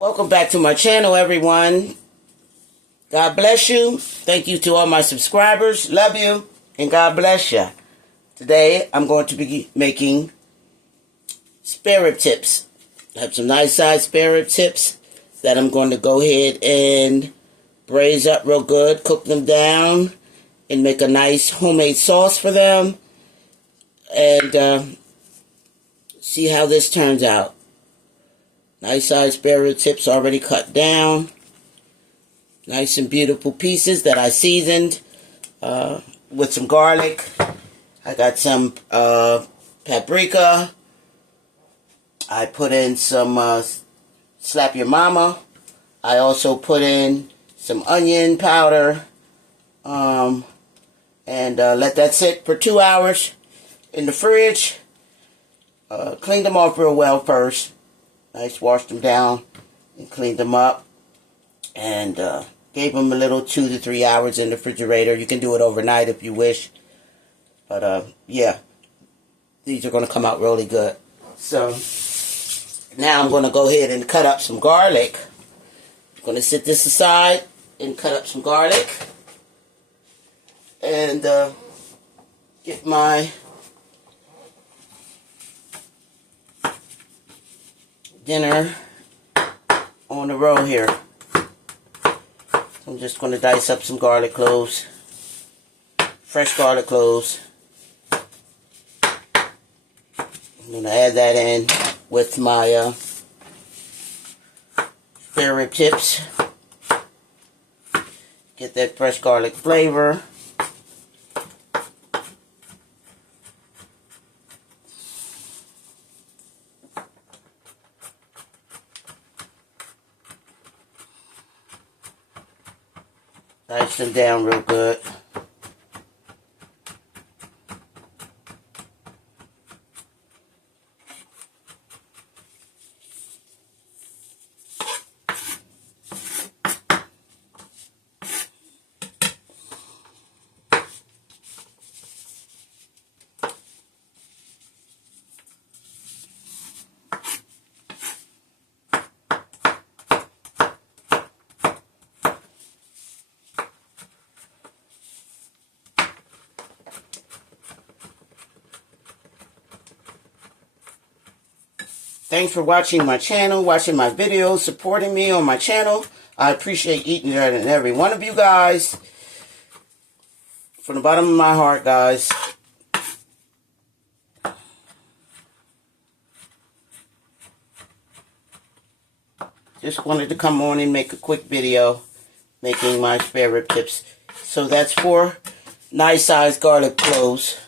Welcome back to my channel, everyone. God bless you. Thank you to all my subscribers. Love you, and God bless you. Today, I'm going to be making spare rib tips. I have some nice size spare rib tips that I'm going to go ahead and braise up real good, cook them down, and make a nice homemade sauce for them. And see how this turns out. Nice size spare rib tips already cut down. Nice and beautiful pieces that I seasoned with some garlic. I got some paprika. I put in some Slap Your Mama. I also put in some onion powder. And let that sit for 2 hours in the fridge. Cleaned them off real well first. Nice, washed them down and cleaned them up. And gave them a little 2 to 3 hours in the refrigerator. You can do it overnight if you wish. But yeah, these are going to come out really good. So now I'm going to go ahead and cut up some garlic. I'm going to set this aside and cut up some garlic. And get my dinner on the roll here. I'm just going to dice up some garlic cloves. Fresh garlic cloves. I'm going to add that in with my spare rib tips. Get that fresh garlic flavor. Dice them down real good. Thanks for watching my channel, watching my videos, supporting me on my channel. I appreciate each and every one of you guys. From the bottom of my heart, guys. Just wanted to come on and make a quick video making my spare rib tips. So that's 4 nice sized garlic cloves.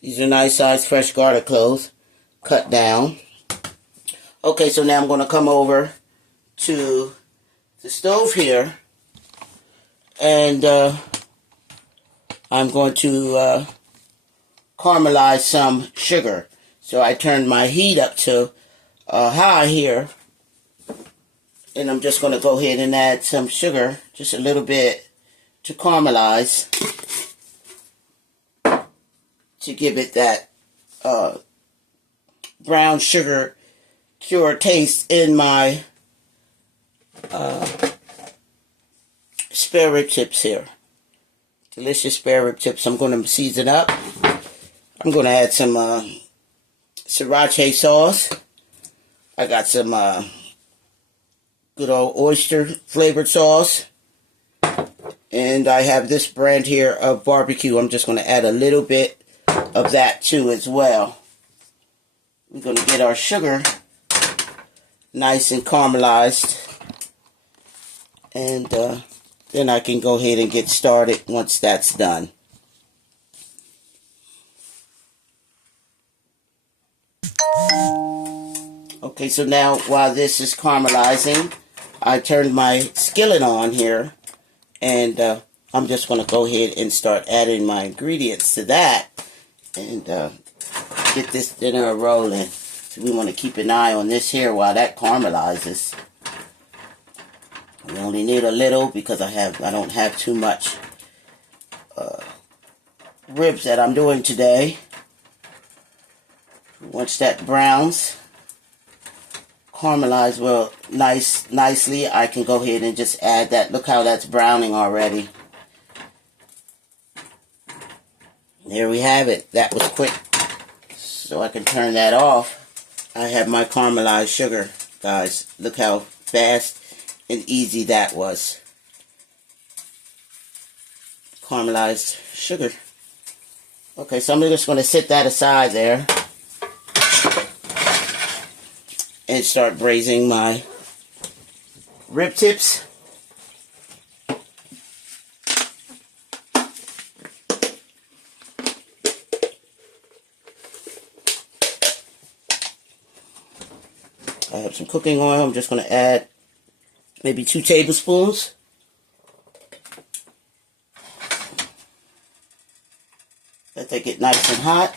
These are nice sized fresh garlic cloves cut down. Okay, so now I'm going to come over to the stove here, and I'm going to caramelize some sugar. So I turned my heat up to high here, and I'm just going to go ahead and add some sugar, just a little bit, to caramelize, to give it that brown sugar pure taste in my spare rib tips here. Delicious spare rib tips. I'm going to season up. I'm going to add some sriracha sauce. I got some good old oyster flavored sauce. And I have this brand here of barbecue. I'm just going to add a little bit of that too as well. We're going to get our sugar nice and caramelized, and then I can go ahead and get started once that's done. Okay, so now while this is caramelizing, I turned my skillet on here, and I'm just going to go ahead and start adding my ingredients to that, and get this dinner rolling. So we want to keep an eye on this here while that caramelizes. We only need a little because I don't have too much ribs that I'm doing today. Once that browns, caramelized well nicely, I can go ahead and just add that. Look how that's browning already. There we have it. That was quick. So I can turn that off. I have my caramelized sugar, guys. Look how fast and easy that was. Caramelized sugar. Okay, so I'm just going to set that aside there and start braising my rib tips. I have some cooking oil. I'm just going to add maybe 2 tablespoons. Let that get nice and hot.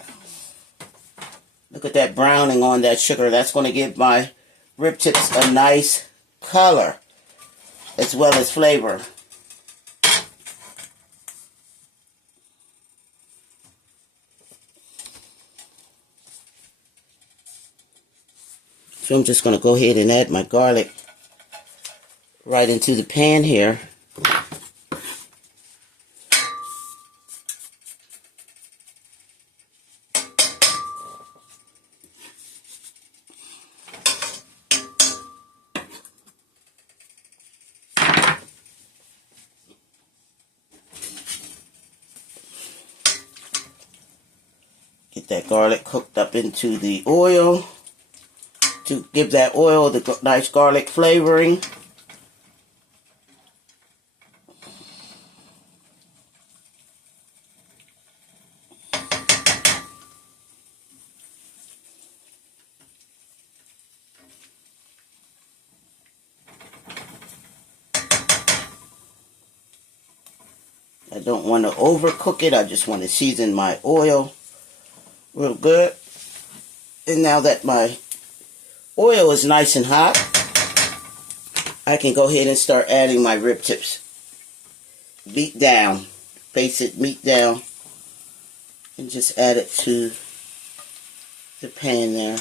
Look at that browning on that sugar. That's going to give my rib tips a nice color as well as flavor. So I'm just going to go ahead and add my garlic right into the pan here. Get that garlic cooked up into the oil to give that oil the nice garlic flavoring. I don't want to overcook it. I just want to season my oil real good. And now that my oil is nice and hot, I can go ahead and start adding my rib tips. Beat down, basic meat down, and just add it to the pan there.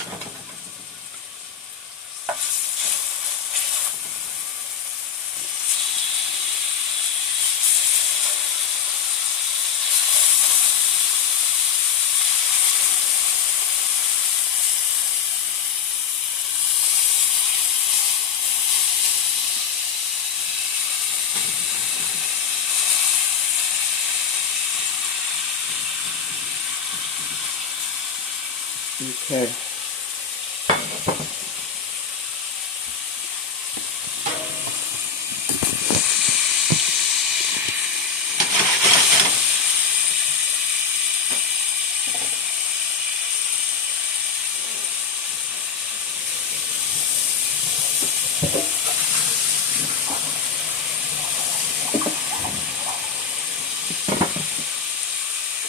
Okay.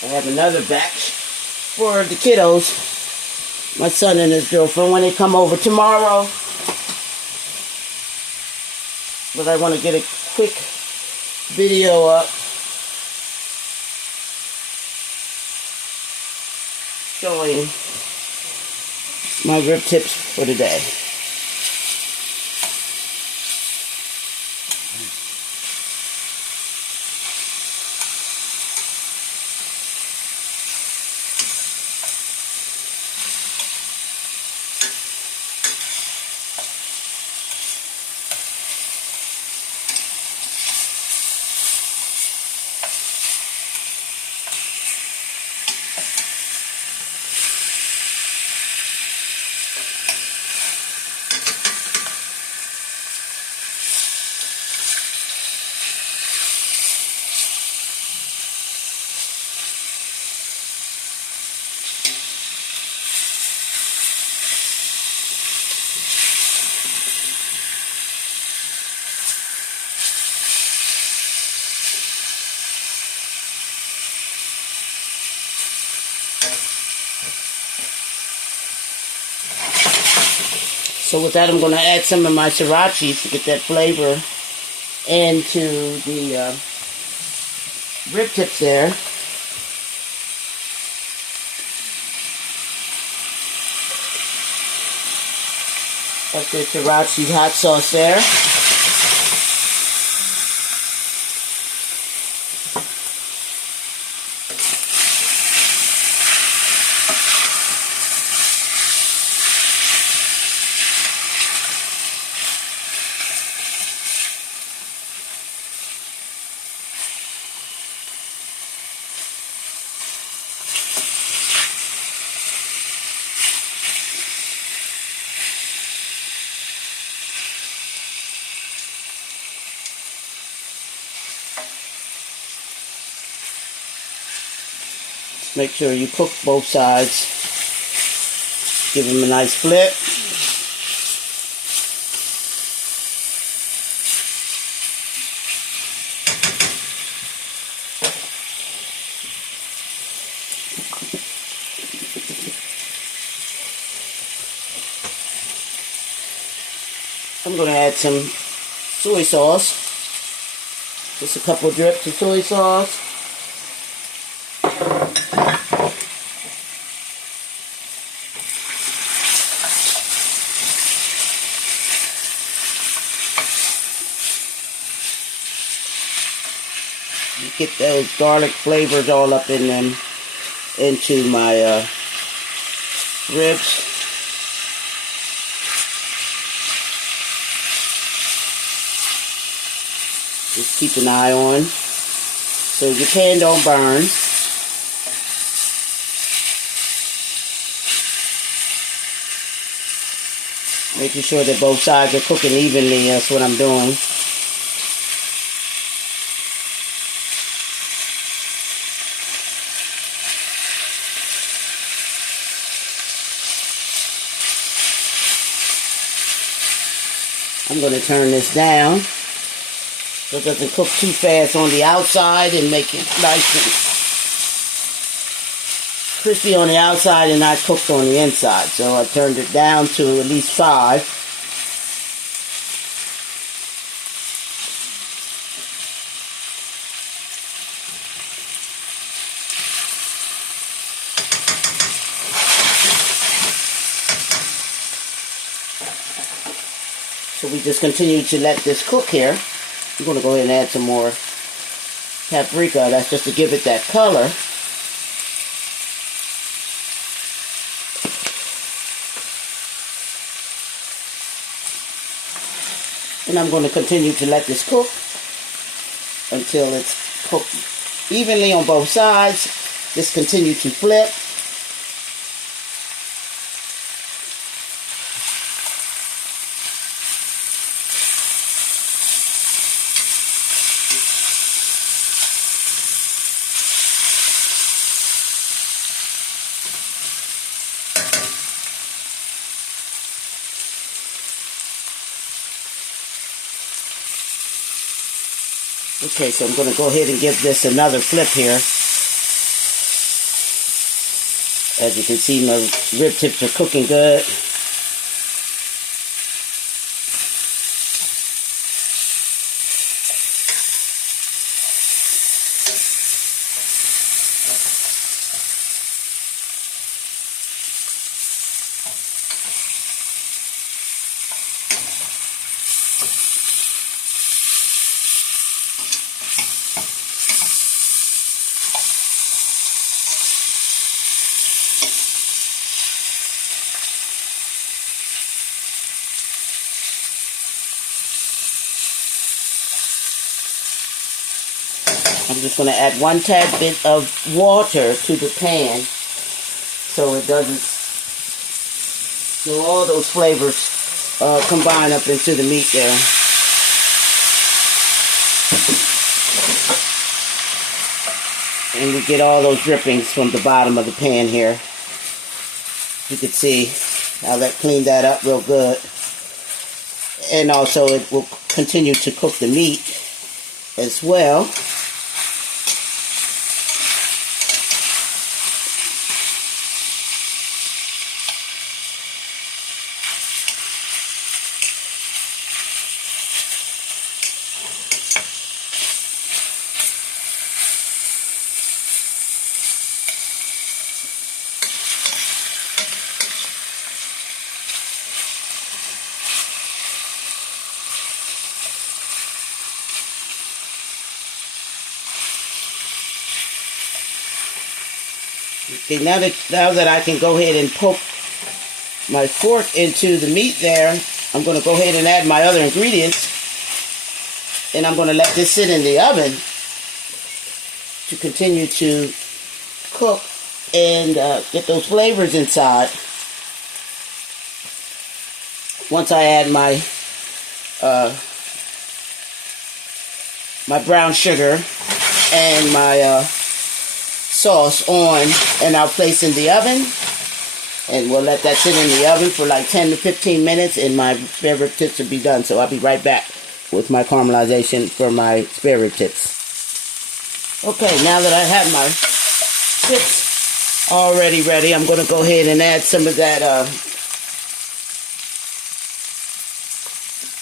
I have another batch for the kiddos. My son and his girlfriend when they come over tomorrow. But I want to get a quick video up showing my rib tips for today. So with that, I'm going to add some of my sriracha to get that flavor into the rib tips there. That's the sriracha hot sauce there. Make sure you cook both sides. Give them a nice flip. I'm going to add some soy sauce. Just a couple drips of soy sauce. Get those garlic flavors all up in them, into my ribs. Just keep an eye on so your pan don't burn. Making sure that both sides are cooking evenly, that's what I'm doing. I'm going to turn this down so it doesn't cook too fast on the outside and make it nice and crispy on the outside and not cooked on the inside. So I turned it down to at least 5. So we just continue to let this cook here. I'm going to go ahead and add some more paprika. That's just to give it that color. And I'm going to continue to let this cook until it's cooked evenly on both sides. Just continue to flip. Okay, so I'm going to go ahead and give this another flip here. As you can see, my rib tips are cooking good. I'm just going to add 1 tad bit of water to the pan so it doesn't, so all those flavors combine up into the meat there. And we get all those drippings from the bottom of the pan here. You can see how that cleaned that up real good. And also it will continue to cook the meat as well. Okay, now that I can go ahead and poke my fork into the meat there, I'm going to go ahead and add my other ingredients. And I'm going to let this sit in the oven to continue to cook and get those flavors inside. Once I add my my brown sugar and my sauce on, and I'll place in the oven, and we'll let that sit in the oven for like 10 to 15 minutes, and my spare rib tips will be done. So I'll be right back with my caramelization for my spare rib tips. Okay, now that I have my tips already ready, I'm going to go ahead and add some of that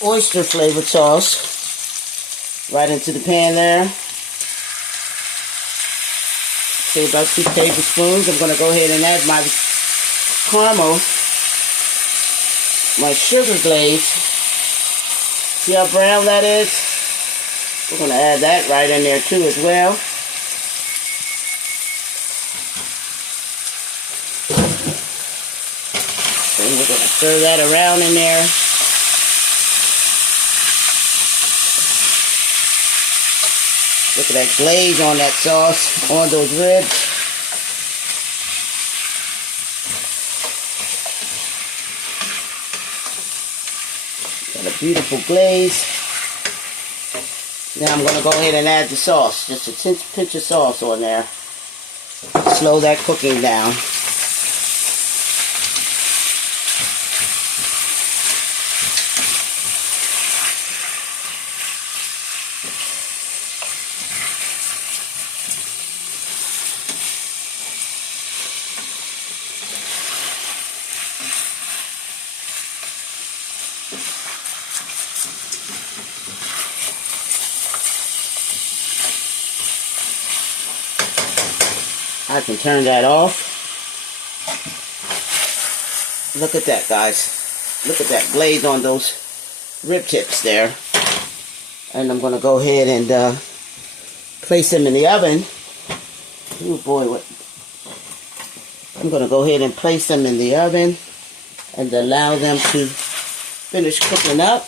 oyster flavored sauce right into the pan there. Say about 2 tablespoons. I'm going to go ahead and add my caramel, my sugar glaze. See how brown that is? We're going to add that right in there too as well. And we're going to stir that around in there. Look at that glaze on that sauce, on those ribs. Got a beautiful glaze. Now I'm going to go ahead and add the sauce. Just a pinch of sauce on there. Slow that cooking down. I can turn that off. Look at that, guys. Look at that glaze on those rib tips there. And I'm going to go ahead and place them in the oven. Oh boy, what? I'm going to go ahead and place them in the oven and allow them to finish cooking up.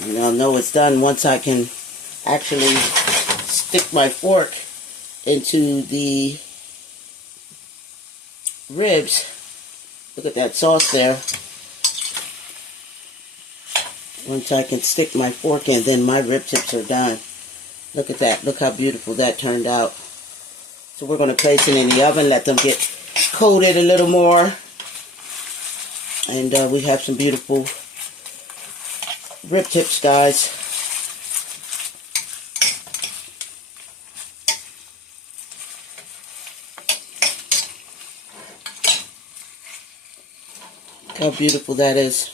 And I'll know it's done once I can actually stick my fork into the ribs. Look at that sauce there. Once I can stick my fork in, then my rib tips are done. Look at that. Look how beautiful that turned out. So we're going to place it in the oven, let them get coated a little more. And we have some beautiful rib tips, guys. Look how beautiful that is.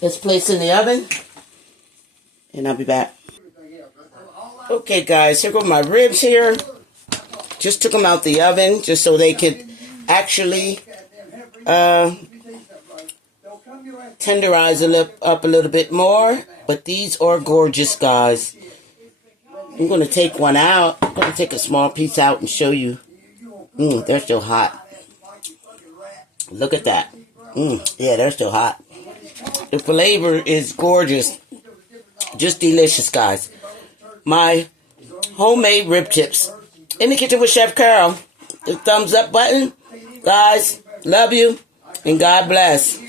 Let's place in the oven, and I'll be back. Okay, guys, here go my ribs here. Just took them out the oven just so they could actually tenderize up a little bit more. But these are gorgeous, guys. I'm going to take one out. I'm going to take a small piece out and show you. They're still hot. Look at that. Yeah, they're still hot. The flavor is gorgeous. Just delicious, guys. My homemade rib tips. In the kitchen with Chef Carol. The thumbs up button. Guys, love you. And God bless.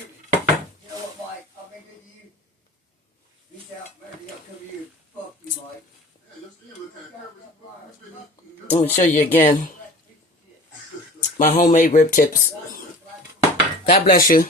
Let me show you again. My homemade rib tips. God bless you.